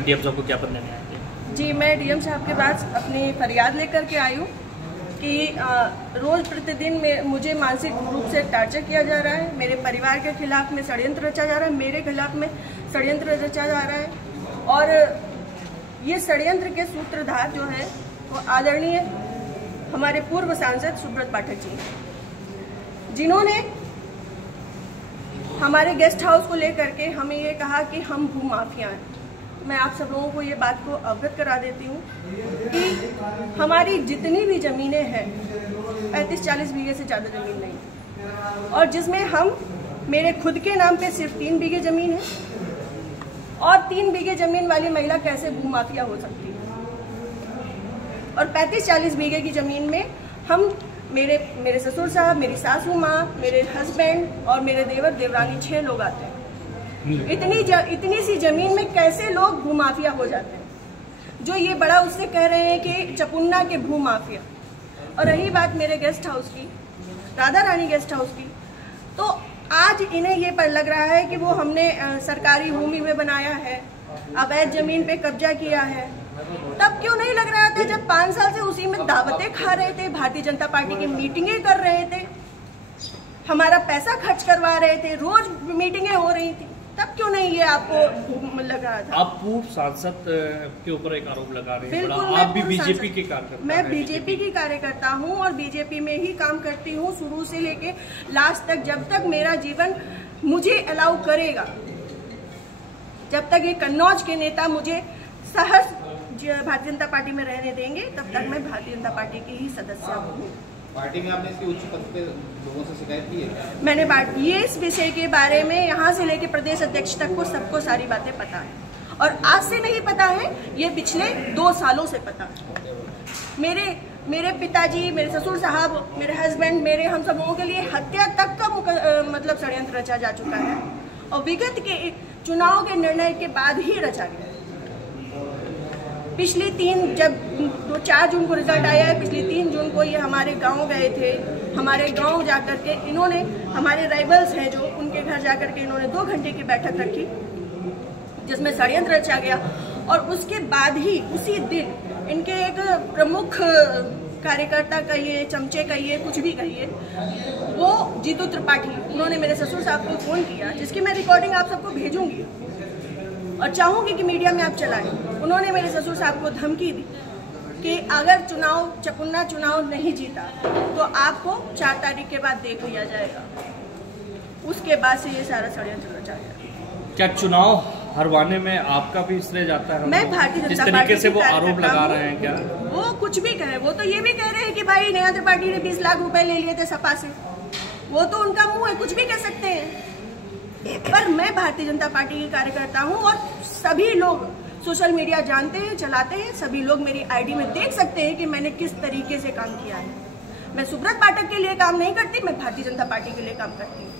DM साहब को ज्ञापन देने आए थे? जी, मैं डीएम साहब के पास अपनी फरियाद लेकर के आई हूँ कि रोज़ प्रतिदिन में मुझे मानसिक रूप से टार्चर किया जा रहा है। मेरे परिवार के खिलाफ में षड्यंत्र रचा जा रहा है, मेरे खिलाफ में षड्यंत्र रचा जा रहा है। और ये षड्यंत्र के सूत्रधार जो है वो आदरणीय हमारे पूर्व सांसद सुब्रत पाठक जी, जिन्होंने हमारे गेस्ट हाउस को लेकर के हमें ये कहा कि हम भूमाफिया हैं। मैं आप सब लोगों को ये बात को अवगत करा देती हूँ कि हमारी जितनी भी ज़मीनें हैं 35-40 बीघे से ज़्यादा ज़मीन नहीं, और जिसमें हम मेरे खुद के नाम पे सिर्फ 3 बीघे ज़मीन है। और 3 बीघे ज़मीन वाली महिला कैसे भूमाफिया हो सकती है? और 35-40 बीघे की ज़मीन में हम मेरे ससुर साहब, मेरी सासू माँ, मेरे हस्बैंड और मेरे देवर देवरानी 6 लोग आते हैं। इतनी सी जमीन में कैसे लोग भूमाफिया हो जाते हैं? जो ये बड़ा उससे कह रहे हैं कि चपुन्ना के भूमाफिया। और रही बात मेरे गेस्ट हाउस की, राधा रानी गेस्ट हाउस की, तो आज इन्हें ये पर लग रहा है कि वो हमने सरकारी भूमि में बनाया है, अवैध जमीन पे कब्जा किया है। तब क्यों नहीं लग रहा था जब 5 साल से उसी में दावतें खा रहे थे, भारतीय जनता पार्टी की मीटिंगें कर रहे थे, हमारा पैसा खर्च करवा रहे थे, रोज मीटिंगें हो रही थी, तब क्यों नहीं ये आपको लग रहा था? आप पूर्व सांसद के ऊपर एक आरोप लगा रहे हैं। बिल्कुल, आप भी बीजेपी के कार्यकर्ता? मैं बीजेपी की कार्यकर्ता हूं और बीजेपी में ही काम करती हूं शुरू से लेके लास्ट तक। जब तक मेरा जीवन मुझे अलाउ करेगा, जब तक ये कन्नौज के नेता मुझे सहर्ष भारतीय जनता पार्टी में रहने देंगे, तब तक मैं भारतीय जनता पार्टी की ही सदस्य हूँ। पार्टी में आपने इसके उच्च पद पे लोगों से शिकायत की है? मैंने ये इस विषय के बारे में यहाँ से लेके प्रदेश अध्यक्ष तक को सबको सारी बातें पता है, और आज से नहीं पता है, ये पिछले 2 सालों से पता है। मेरे पिताजी, मेरे ससुर साहब, मेरे हस्बैंड, हम सब लोगों के लिए हत्या तक का मतलब षड्यंत्र रचा जा चुका है, और विगत के चुनाव के निर्णय के बाद ही रचा गया। पिछली 4 जून को रिजल्ट आया है, पिछली 3 जून को ये हमारे गांव गए थे। हमारे गांव जाकर के इन्होंने, हमारे राइवल्स हैं जो, उनके घर जाकर के इन्होंने 2 घंटे की बैठक रखी जिसमें षड्यंत्र रचा गया। और उसके बाद ही उसी दिन इनके एक प्रमुख कार्यकर्ता कहिए, चमचे कहिए, कुछ भी कहिए, वो जीतू त्रिपाठी, उन्होंने मेरे ससुर साहब को फ़ोन किया, जिसकी मैं रिकॉर्डिंग आप सबको भेजूंगी और चाहूंगी कि मीडिया में आप चलाएं। उन्होंने मेरे ससुर साहब को धमकी दी कि अगर चपुन्ना चुनाव नहीं जीता तो आपको 4 तारीख के बाद देख लिया जाएगा। उसके बाद से ये सारा षड्यंत्र रचा गया। क्या चुनाव हरवाने में आपका भी श्रेय जाता है? मैं भारतीय जनता पार्टी तरीके से वो आरोप लगा रहे हैं, क्या वो कुछ भी कहे? वो तो ये भी कह रहे हैं कि भाई नेहा त्रिपाठी ने 20 लाख रुपए ले लिए थे सपा से। वो तो उनका मुंह है, कुछ भी कह सकते हैं। पर मैं भारतीय जनता पार्टी की कार्यकर्ता हूं, और सभी लोग सोशल मीडिया जानते हैं, चलाते हैं, सभी लोग मेरी आईडी में देख सकते हैं कि मैंने किस तरीके से काम किया है। मैं सुब्रत पाठक के लिए काम नहीं करती, मैं भारतीय जनता पार्टी के लिए काम करती हूँ।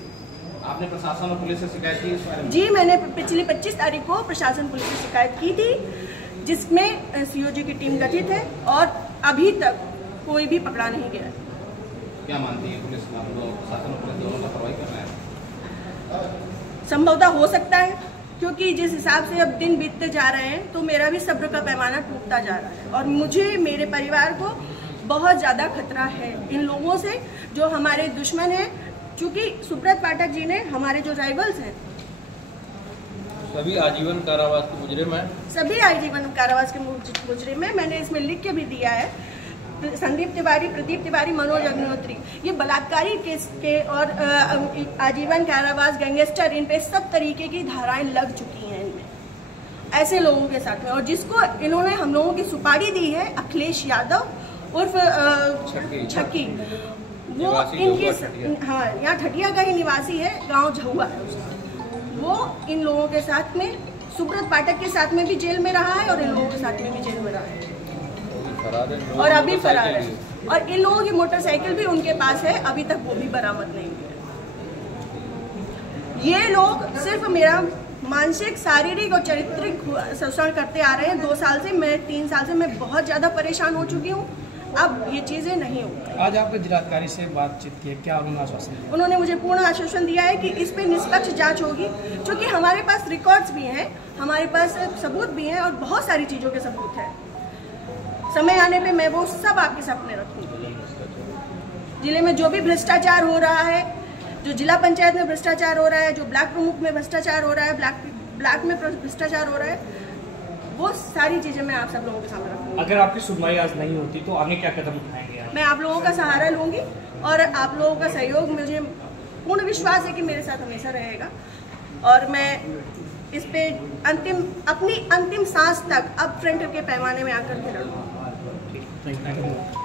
आपने प्रशासन और पुलिस से शिकायत की इस बारे में? जी, मैंने पिछली 25 तारीख को प्रशासन पुलिस से शिकायत की थी, जिसमें सीओजी की टीम गठित है, और अभी तक कोई भी पकड़ा नहीं गया। क्या मानती है पुलिस, प्रशासन और पुलिस दोनों लापरवाही कर रहे हैं? संभवतः हो सकता है, क्योंकि जिस हिसाब से अब दिन बीतते जा रहे हैं तो मेरा भी सब्र का पैमाना टूटता जा रहा है, और मुझे, मेरे परिवार को बहुत ज़्यादा खतरा है इन लोगों से जो हमारे दुश्मन हैं। क्योंकि सुब्रत पाठक जी ने, हमारे जो राइवल्स हैं, सभी आजीवन कारावास के मुजरिम हैं। सभी आजीवन कारावास के मुजरिम हैं। मैंने इसमें लिख के भी दिया है, संदीप तिवारी, प्रदीप तिवारी, मनोज अग्निहोत्री, ये बलात्कारी केस के और आजीवन कारावास, गैंगस्टर, इन पे सब तरीके की धाराएं लग चुकी हैं इनमें, ऐसे लोगों के साथ में। और जिसको इन्होंने हम लोगों की सुपारी दी है, अखिलेश यादव उर्फ छक्की, वो इनके, हाँ, यहाँ ठटिया का ही निवासी है, गांव झहुआ है उसका। वो इन लोगों के साथ में, सुब्रत पाठक के साथ में भी जेल में रहा है, और इन लोगों के साथ में भी जेल में रहा है, और अभी फरार है। और इन लोगों की मोटरसाइकिल भी उनके पास है, अभी तक वो भी बरामद नहीं हुई है। ये लोग सिर्फ मेरा मानसिक, शारीरिक और चारित्रिक शोषण करते आ रहे हैं 2 साल से। मैं 3 साल से मैं बहुत ज़्यादा परेशान हो चुकी हूँ। अब ये चीज़ें नहीं होंगी। आज आपने जिलाधिकारी से बातचीत की है, क्या उन्होंने आश्वासन दिया? उन्होंने मुझे पूर्ण आश्वासन दिया है कि इस पे निष्पक्ष जांच होगी, क्योंकि हमारे पास रिकॉर्ड्स भी हैं, हमारे पास सबूत भी हैं और बहुत सारी चीज़ों के सबूत हैं। समय आने पे मैं वो सब आपके सामने रखूंगी। जिले में जो भी भ्रष्टाचार हो रहा है, जो जिला पंचायत में भ्रष्टाचार हो रहा है, जो ब्लॉक प्रमुख में भ्रष्टाचार हो रहा है, ब्लॉक में भ्रष्टाचार हो रहा है, वो सारी चीजें मैं आप सब लोगों के सामने रखूंगी। अगर आपकी सुनवाई आज नहीं होती तो आगे क्या कदम उठाएंगे आप? मैं आप लोगों का सहारा लूंगी और आप लोगों का सहयोग, मुझे पूर्ण विश्वास है कि मेरे साथ हमेशा रहेगा और मैं इस पे अपनी अंतिम सांस तक अब फ्रंट के पैमाने में आकर के लड़ूंगी। Thank you.